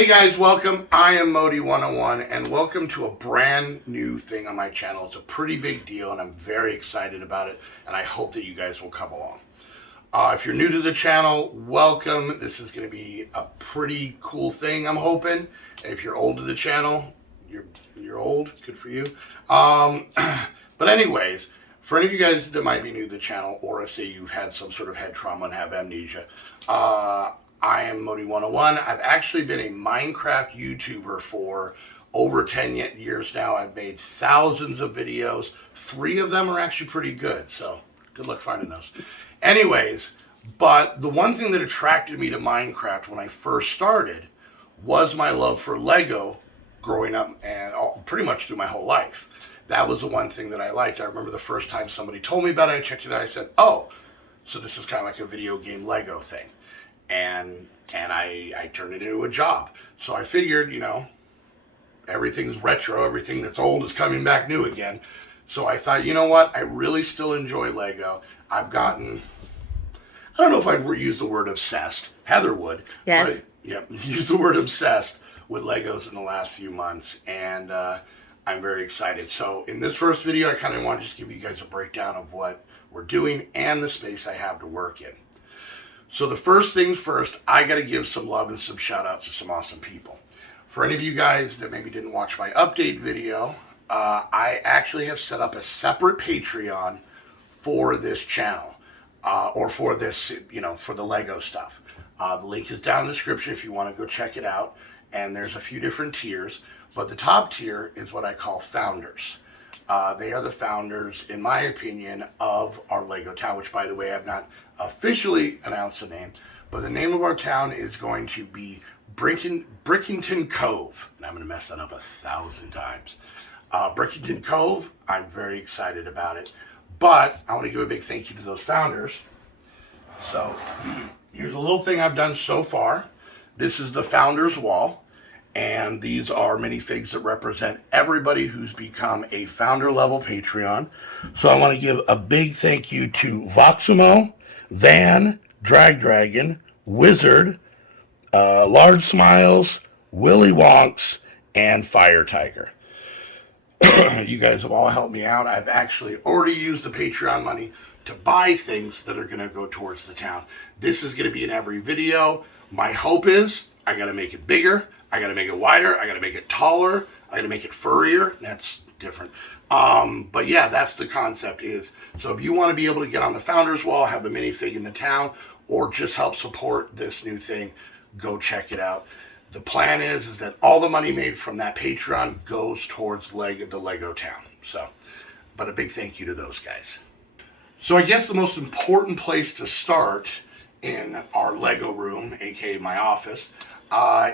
Hey guys, welcome. I am Modi101 and welcome to a brand new thing on my channel. It's a pretty big deal and I'm very excited about it and I hope that you guys will come along. If you're new to the channel, welcome. This is going to be a pretty cool thing, I'm hoping. If you're old to the channel, you're old, good for you. But anyways, for any of you guys that might be new to the channel, or if say you've had some sort of head trauma and have amnesia, I am Modi101. I've actually been a Minecraft YouTuber for over 10 years now. I've made thousands of videos. 3 of them are actually pretty good, so good luck finding those. Anyways, but the one thing that attracted me to Minecraft when I first started was my love for Lego growing up and pretty much through my whole life. That was the one thing that I liked. I remember the first time somebody told me about it, I checked it out, I said, oh, so this is kind of like a video game Lego thing. And I turned it into a job. So I figured, everything's retro, everything that's old is coming back new again. So I thought, you know what, I really still enjoy Lego. I've gotten, I don't know if I'd use the word obsessed. Heather would. Yes. Use the word obsessed with Legos in the last few months. And I'm very excited. So in this first video, I kind of want to just give you guys a breakdown of what we're doing and the space I have to work in. So the first things first, I got to give some love and some shout outs to some awesome people. For any of you guys that maybe didn't watch my update video, I actually have set up a separate Patreon for this channel, or for this, for the Lego stuff. The link is down in the description if you want to go check it out. And there's a few different tiers, but the top tier is what I call founders. They are the founders, in my opinion, of our Lego town, which, by the way, I've not officially announced the name, but the name of our town is going to be Brickington Cove. And I'm going to mess that up 1,000 times. Brickington Cove, I'm very excited about it. But I want to give a big thank you to those founders. So here's a little thing I've done so far. This is the founders wall. And these are minifigs that represent everybody who's become a founder level Patreon. So I want to give a big thank you to Voximo, Van, Drag Dragon, Wizard, Large Smiles, Willy Wonks, and Fire Tiger. You guys have all helped me out. I've actually already used the Patreon money to buy things that are going to go towards the town. This is going to be in every video. My hope is I got to make it bigger. I got to make it wider. I got to make it taller. I got to make it furrier. That's different. But yeah, that's the concept is. So if you want to be able to get on the founders wall, have a minifig in the town, or just help support this new thing, go check it out. The plan is that all the money made from that Patreon goes towards the Lego town. So, but a big thank you to those guys. So I guess the most important place to start in our Lego room, aka my office,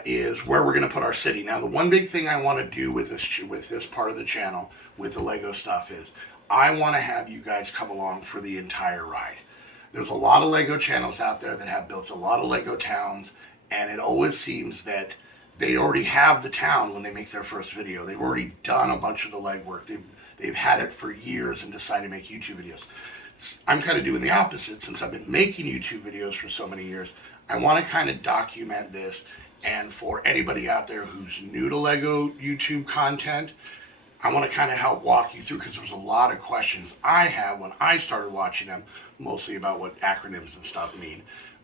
is where we're going to put our city. Now, the one big thing I want to do with this part of the channel, with the Lego stuff, is I want to have you guys come along for the entire ride. There's a lot of Lego channels out there that have built a lot of Lego towns, and it always seems that they already have the town when they make their first video. They've already done a bunch of the legwork. They've had it for years and decided to make YouTube videos. I'm kind of doing the opposite. Since I've been making YouTube videos for so many years, I want to kind of document this. And for anybody out there who's new to Lego YouTube content, I want to kind of help walk you through, because there's a lot of questions I had when I started watching them, mostly about what acronyms and stuff mean.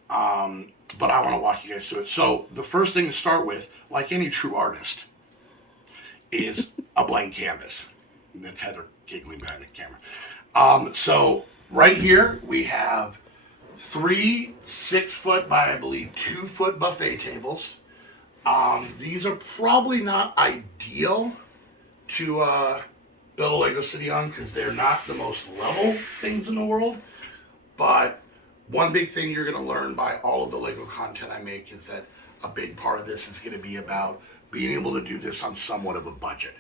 But I want to walk you guys through it. So the first thing to start with, like any true artist, is a blank canvas. And that's Heather giggling behind the camera. So right here we have 3 6-foot by, I believe, 2-foot buffet tables. These are probably not ideal to build a Lego city on, because they're not the most level things in the world. But one big thing you're going to learn by all of the Lego content I make is that a big part of this is going to be about being able to do this on somewhat of a budget.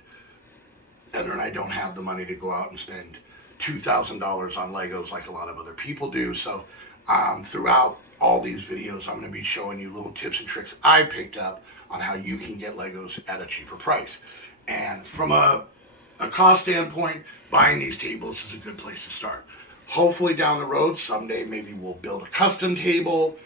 Heather and I don't have the money to go out and spend $2,000 on Legos like a lot of other people do. So throughout all these videos, I'm going to be showing you little tips and tricks I picked up on how you can get Legos at a cheaper price. And from a cost standpoint, buying these tables is a good place to start. Hopefully down the road, someday, maybe we'll build a custom table.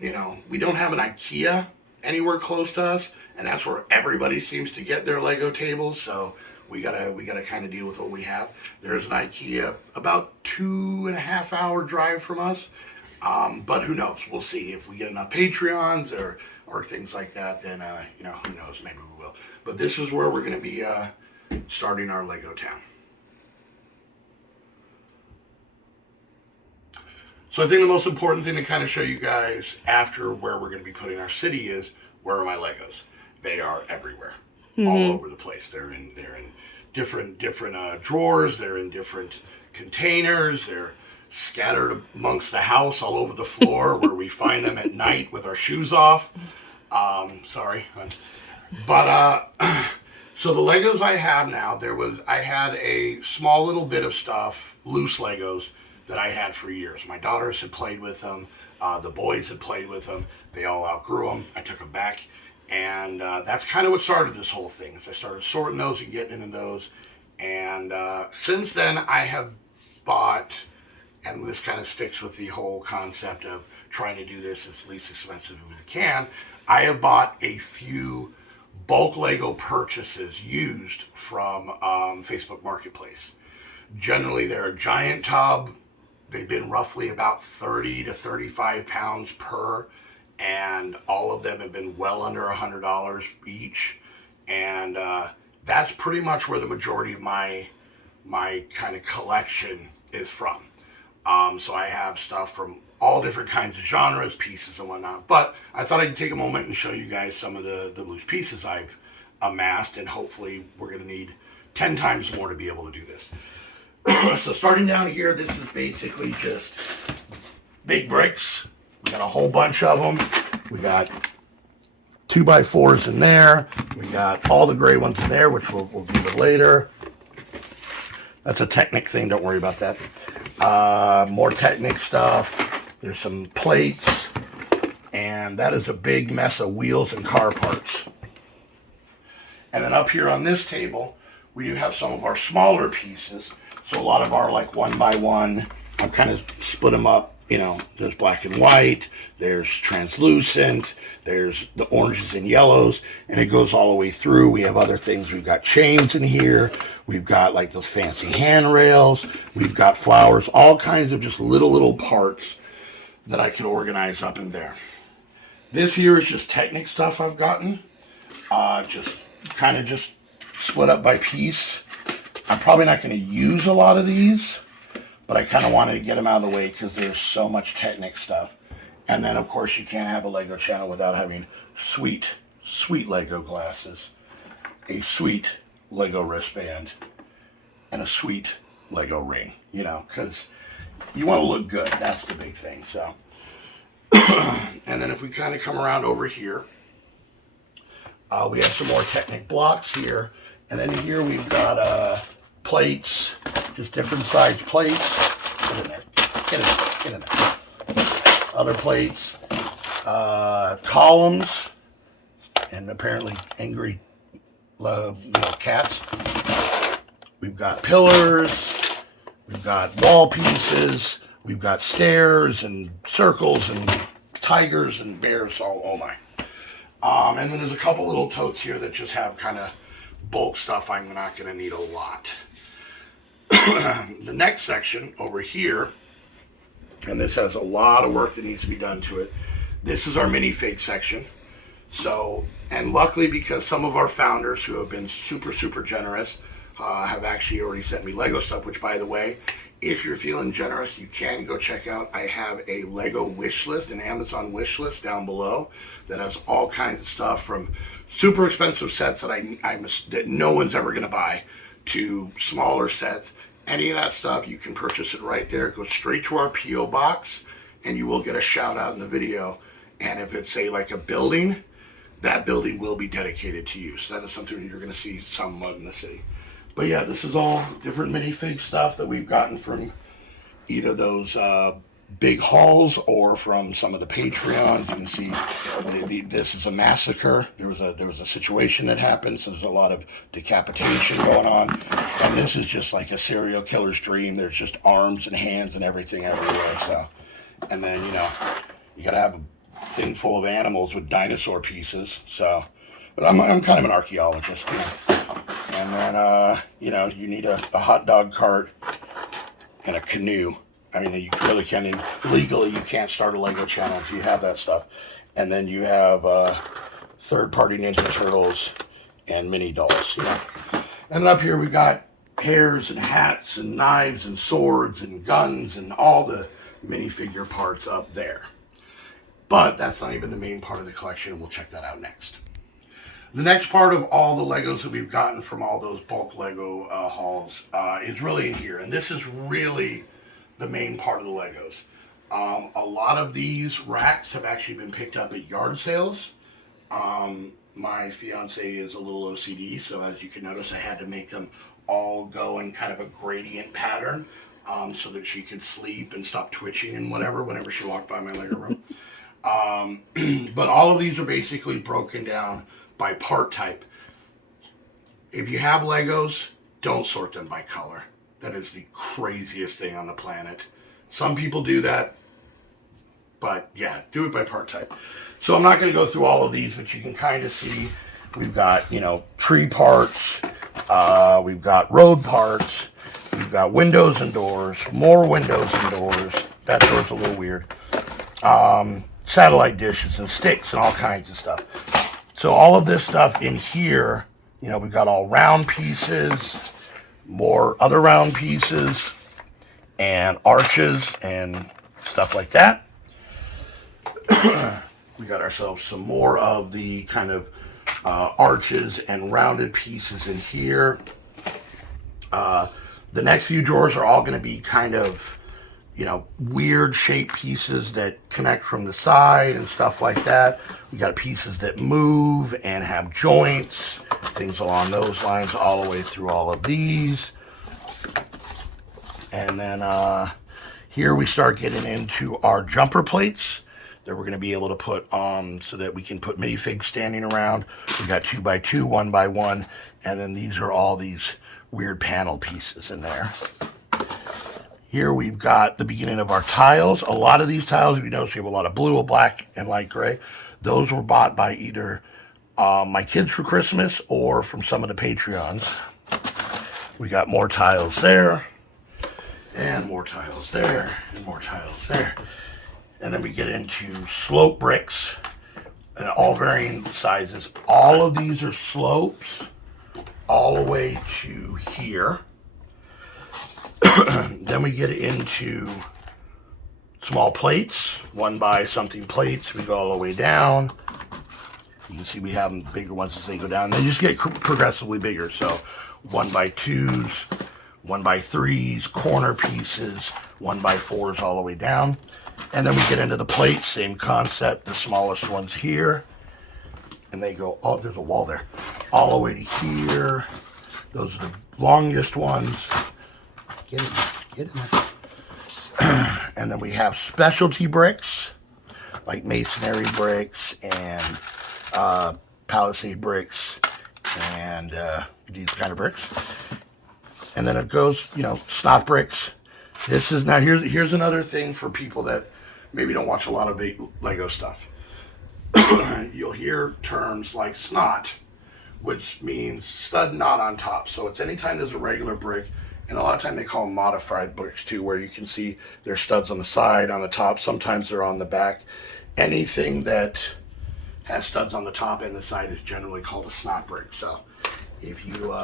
We don't have an IKEA anywhere close to us, and that's where everybody seems to get their Lego tables. So we gotta kind of deal with what we have. There's an IKEA about 2.5 hour drive from us, but who knows? We'll see if we get enough Patreons or things like that. Then you know, who knows? Maybe we will. But this is where we're gonna be starting our Lego town. So I think the most important thing to kind of show you guys after where we're going to be putting our city is, where are my Legos? They are everywhere, all over the place. They're in different drawers. They're in different containers. They're scattered amongst the house, all over the floor, where we find them at night with our shoes off. Sorry, but so the Legos I have now, I had a small little bit of stuff, loose Legos, that I had for years. My daughters had played with them. The boys had played with them. They all outgrew them. I took them back. And that's kind of what started this whole thing. Is I started sorting those and getting into those. And since then, I have bought, and this kind of sticks with the whole concept of trying to do this as least expensive as we can, I have bought a few bulk Lego purchases used from Facebook Marketplace. Generally, they're a giant tub. They've been roughly about 30 to 35 pounds per, and all of them have been well under $100 each. And that's pretty much where the majority of my kind of collection is from. So I have stuff from all different kinds of genres, pieces and whatnot. But I thought I'd take a moment and show you guys some of the loose pieces I've amassed, and hopefully we're going to need 10 times more to be able to do this. So starting down here, this is basically just big bricks. We got a whole bunch of them. We got 2x4s in there. We got all the gray ones in there, which we'll do it later. That's a Technic thing. Don't worry about that. More Technic stuff. There's some plates. And that is a big mess of wheels and car parts. And then up here on this table, we do have some of our smaller pieces. So a lot of our like 1x1, I've kind of split them up. You know, there's black and white, there's translucent, there's the oranges and yellows, and it goes all the way through. We have other things. We've got chains in here. We've got like those fancy handrails. We've got flowers, all kinds of just little parts that I could organize up in there. This here is just Technic stuff I've gotten. Just kind of just split up by piece. I'm probably not going to use a lot of these, but I kind of wanted to get them out of the way because there's so much Technic stuff. And then, of course, you can't have a Lego channel without having sweet Lego glasses, a sweet Lego wristband, and a sweet Lego ring, you know, because you want to look good. That's the big thing. So, and then if we kind of come around over here, we have some more Technic blocks here. And then here we've got plates, just different size plates. Get in there. Get in there. Other plates, columns, and apparently angry cats. We've got pillars. We've got wall pieces. We've got stairs and circles and tigers and bears. Oh my. And then there's a couple little totes here that just have kind of bulk stuff I'm not going to need a lot. The next section over here, and this has a lot of work that needs to be done to it. This is our minifig section. So, and luckily, because some of our founders who have been super generous have actually already sent me Lego stuff, which, by the way, if you're feeling generous, you can go check out. I have a Lego wish list, an Amazon wish list down below that has all kinds of stuff from super expensive sets that no one's ever going to buy to smaller sets. Any of that stuff, you can purchase it right there. It goes straight to our P.O. box, and you will get a shout out in the video. And if it's, say, like a building, that building will be dedicated to you. So that is something you're going to see some in the city. But yeah, this is all different minifig stuff that we've gotten from either those big hauls or from some of the Patreons. You can see this is a massacre. There was a situation that happened, so there's a lot of decapitation going on. And this is just like a serial killer's dream. There's just arms and hands and everything everywhere. So, and then you gotta have a thing full of animals with dinosaur pieces. So But I'm kind of an archaeologist, you know. And then, you know, you need a hot dog cart and a canoe. I mean, you really can't, legally, you can't start a Lego channel until you have that stuff. And then you have third-party Ninja Turtles and mini dolls, you know. And then up here we got hairs and hats and knives and swords and guns and all the minifigure parts up there. But that's not even the main part of the collection, and we'll check that out next. The next part of all the Legos that we've gotten from all those bulk Lego hauls is really in here. And this is really the main part of the Legos. A lot of these racks have actually been picked up at yard sales. My fiance is a little OCD, so as you can notice, I had to make them all go in kind of a gradient pattern so that she could sleep and stop twitching and whatever whenever she walked by my Lego room. But all of these are basically broken down by part type. If you have Legos, don't sort them by color. That is the craziest thing on the planet. Some people do that, but yeah, do it by part type. So I'm not going to go through all of these, but you can kind of see we've got, you know, tree parts, we've got road parts, we've got windows and doors, more windows and doors. That door's a little weird. Satellite dishes and sticks and all kinds of stuff. So all of this stuff in here, you know, we've got all round pieces, more other round pieces, and arches and stuff like that. We got ourselves some more of the kind of arches and rounded pieces in here. The next few drawers are all going to be kind of, you know, weird shaped pieces that connect from the side and stuff like that. We got pieces that move and have joints, things along those lines all the way through all of these. And then here we start getting into our jumper plates that we're going to be able to put on so that we can put minifigs standing around. We got 2x2, 1x1, and then these are all these weird panel pieces in there. Here we've got the beginning of our tiles. A lot of these tiles, if you notice, we have a lot of blue, black, and light gray. Those were bought by either my kids for Christmas or from some of the Patreons. We got more tiles there, and more tiles there, and more tiles there. And then we get into slope bricks and all varying sizes. All of these are slopes all the way to here. Then we get into small plates, 1x something plates. We go all the way down. You can see we have them bigger ones as they go down. They just get progressively bigger. So 1x2s, 1x3s, corner pieces, 1x4s all the way down. And then we get into the plates, same concept, the smallest ones here. And they go, oh, there's a wall there, all the way to here. Those are the longest ones. Get in there. And then we have specialty bricks, like masonry bricks and palisade bricks and these kind of bricks. And then it goes, you know, snot bricks. This is, now here's another thing for people that maybe don't watch a lot of big Lego stuff. You'll hear terms like snot, which means stud knot on top. So it's anytime there's a regular brick, and a lot of time they call them modified bricks too, where you can see there's studs on the side, on the top, sometimes they're on the back. Anything that has studs on the top and the side is generally called a snot brick. So if you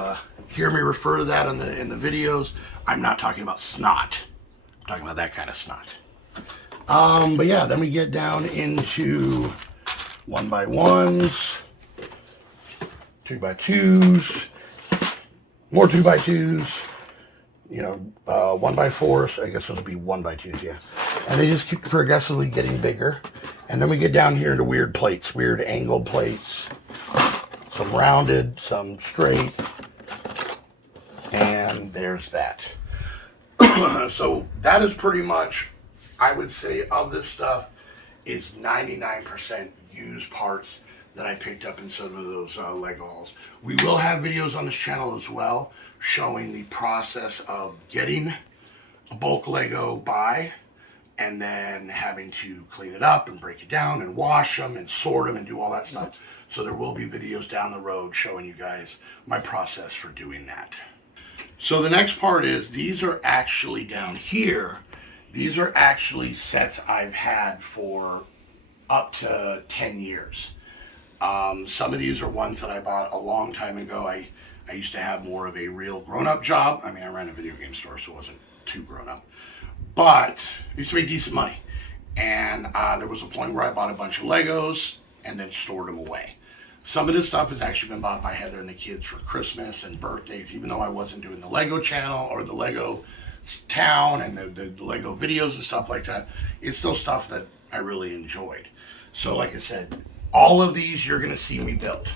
hear me refer to that in the videos, I'm not talking about snot. I'm talking about that kind of snot. But yeah, then we get down into 1x1s, 2x2s, more 2x2s, you know, 1x4s. I guess those would be 1x2s, yeah. And they just keep progressively getting bigger. And then we get down here into weird plates, weird angled plates, some rounded, some straight, and there's that. So that is pretty much, I would say, of this stuff is 99% used parts that I picked up in some of those Lego hauls. We will have videos on this channel as well showing the process of getting a bulk Lego buy, and then having to clean it up and break it down and wash them and sort them and do all that stuff. So there will be videos down the road showing you guys my process for doing that. So the next part is, these are actually down here. These are actually sets I've had for up to 10 years. Some of these are ones that I bought a long time ago. I used to have more of a real grown-up job. I mean, I ran a video game store, so it wasn't too grown-up. But I used to make decent money. And there was a point where I bought a bunch of Legos and then stored them away. Some of this stuff has actually been bought by Heather and the kids for Christmas and birthdays, even though I wasn't doing the Lego channel or the Lego town and the Lego videos and stuff like that. It's still stuff that I really enjoyed. So like I said, all of these you're gonna see me build.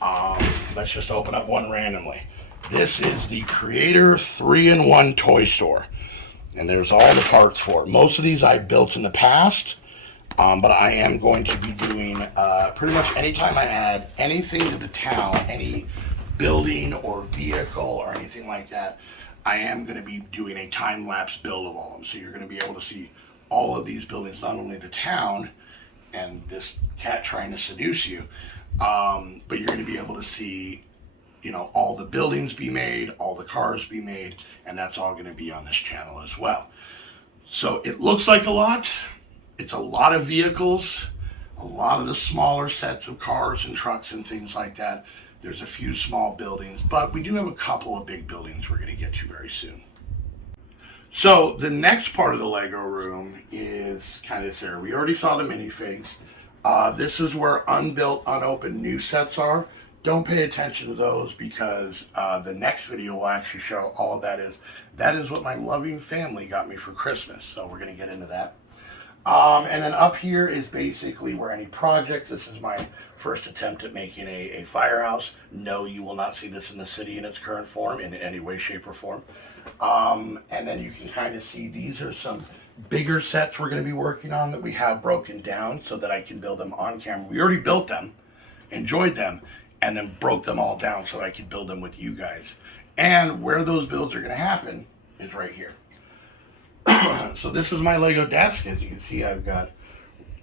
Let's just open up one randomly. This is the Creator 3-in-1 toy store. And there's all the parts for it. Most of these I built in the past. But I am going to be doing pretty much anytime I add anything to the town, any building or vehicle or anything like that, I am going to be doing a time-lapse build of all of them. So you're going to be able to see all of these buildings, not only the town and this cat trying to seduce you, but you're going to be able to see, you know, all the buildings be made, all the cars be made, and that's all going to be on this channel as well. So it looks like a lot. It's a lot of vehicles, a lot of the smaller sets of cars and trucks and things like that. There's a few small buildings, but we do have a couple of big buildings we're going to get to very soon. So the next part of the Lego room is kind of this area. We already saw the minifigs. This is where unbuilt, unopened new sets are. Don't pay attention to those because the next video will actually show all of that is. That is what my loving family got me for Christmas. So we're going to get into that. And then up here is basically where any projects. This is my first attempt at making a firehouse. No, you will not see this in the city in its current form in any way, shape, or form. And then you can kind of see these are some bigger sets we're going to be working on that we have broken down so that I can build them on camera. We already built them, enjoyed them, and then broke them all down so I could build them with you guys. And where those builds are going to happen is right here. So this is my Lego desk. As you can see, I've got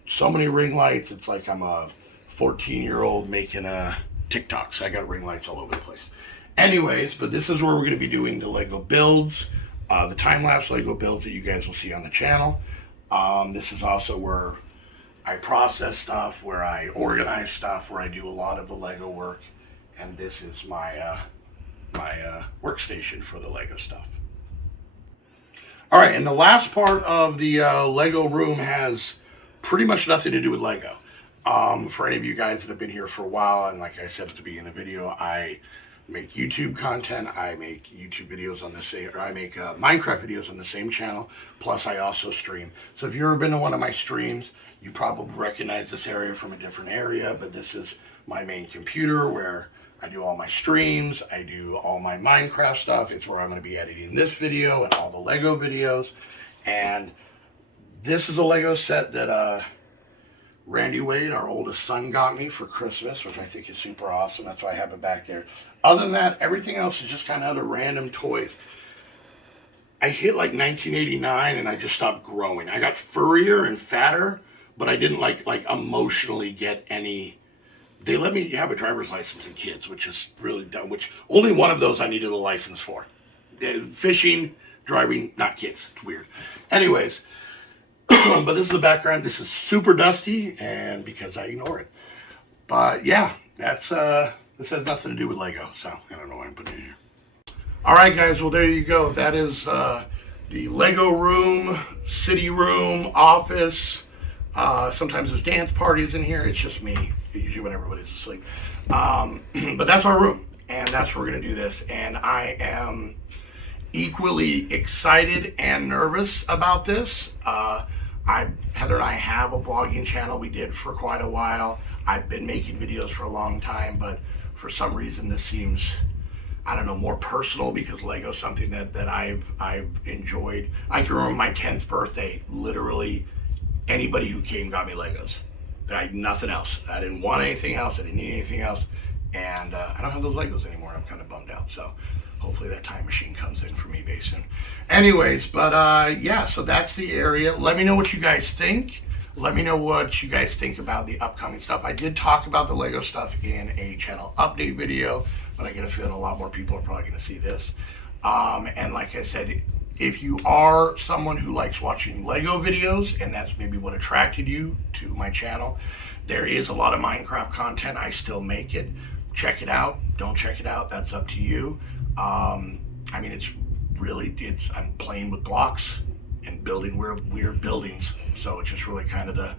so many ring lights. It's like I'm a 14-year-old making TikToks. I got ring lights all over the place. Anyways, but this is where we're going to be doing the Lego builds, the time-lapse Lego builds that you guys will see on the channel. This is also where I process stuff, where I organize stuff, where I do a lot of the Lego work. And this is my workstation for the Lego stuff. All right, and the last part of the Lego room has pretty much nothing to do with Lego. For any of you guys that have been here for a while, and like I said at the beginning of the video, I make YouTube content. I make YouTube videos on the same, or I make Minecraft videos on the same channel. Plus, I also stream. So if you've ever been to one of my streams, you probably recognize this area from a different area. But this is my main computer where I do all my streams, I do all my Minecraft stuff. It's where I'm going to be editing this video and all the Lego videos. And this is a Lego set that Randy Wade, our oldest son, got me for Christmas, which I think is super awesome. That's why I have it back there. Other than that, everything else is just kind of other random toys. I hit like 1989 and I just stopped growing. I got furrier and fatter, but I didn't like emotionally get any. They let me have a driver's license in kids, which is really dumb, which only one of those I needed a license for. Fishing, driving, not kids. It's weird. Anyways, but this is the background. This is super dusty, and because I ignore it. But yeah, that's this has nothing to do with Lego, so I don't know why I'm putting it here. All right, guys, well, there you go. That is the Lego room, city room, office. Sometimes there's dance parties in here. It's just me, usually when everybody's asleep. But that's our room, and that's where we're going to do this. And I am equally excited and nervous about this. Heather and I have a vlogging channel we did for quite a while. I've been making videos for a long time, but for some reason this seems, I don't know, more personal because Lego's something that I've enjoyed. I can remember my 10th birthday, literally anybody who came got me Legos. Nothing else. I didn't want anything else. I didn't need anything else. And I don't have those Legos anymore. I'm kind of bummed out. So Hopefully that time machine comes in from eBay soon. Anyways, but yeah, so that's the area. Let me know what you guys think. Let me know what you guys think about the upcoming stuff. I did talk about the Lego stuff in a channel update video, but I get a feeling a lot more people are probably going to see this. And like I said, if you are someone who likes watching Lego videos, and that's maybe what attracted you to my channel, there is a lot of Minecraft content. I still make it. Check it out. Don't check it out. That's up to you. I mean, I'm playing with blocks and building weird buildings. So it's just really kind of the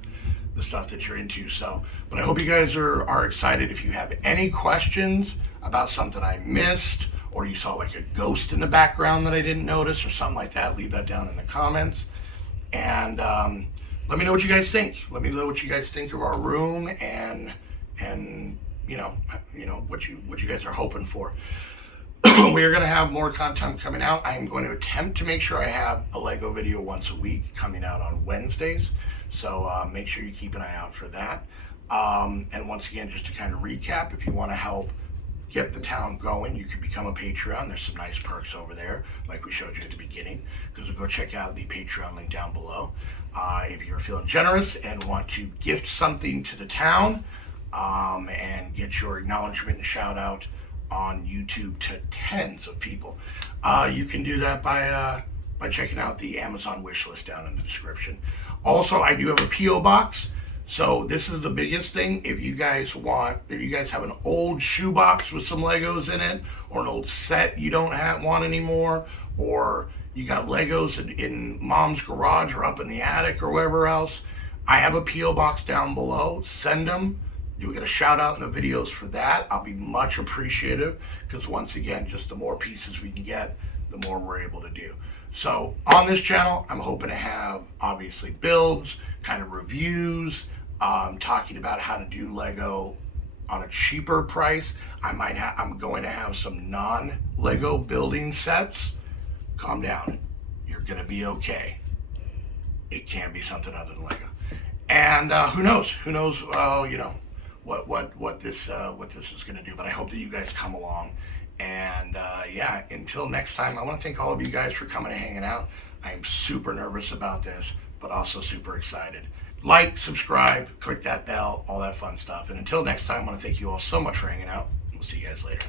stuff that you're into. So, but I hope you guys are excited. If you have any questions about something I missed, or you saw like a ghost in the background that I didn't notice or something like that, leave that down in the comments. And let me know what you guys think. Let me know what you guys think of our room and you know what you guys are hoping for. We are going to have more content coming out. I am going to attempt to make sure I have a Lego video once a week coming out on Wednesdays. So make sure you keep an eye out for that. And once again, just to kind of recap, if you want to help get the town going, you can become a Patreon. There's some nice perks over there, like we showed you at the beginning. Because we'll go check out the Patreon link down below. If you're feeling generous and want to gift something to the town and get your acknowledgement and shout out on YouTube to tens of people, you can do that by checking out the Amazon wish list down in the description. Also, I do have a P.O. box. So this is the biggest thing. If you guys have an old shoebox with some Legos in it, or an old set you don't want anymore, or you got Legos in mom's garage or up in the attic or wherever else, I have a P.O. box down below. Send them. You'll get a shout out in the videos for that. I'll be much appreciative, because once again, just the more pieces we can get, the more we're able to do. So on this channel, I'm hoping to have obviously builds, kind of reviews, talking about how to do Lego on a cheaper price. I'm going to have some non-Lego building sets. Calm down. You're going to be okay. It can be something other than Lego. And who knows? Who knows? What this is going to do. But I hope that you guys come along. And yeah, until next time, I want to thank all of you guys for coming and hanging out. I am super nervous about this, but also super excited. Like, subscribe, click that bell, all that fun stuff. And until next time, I want to thank you all so much for hanging out. We'll see you guys later.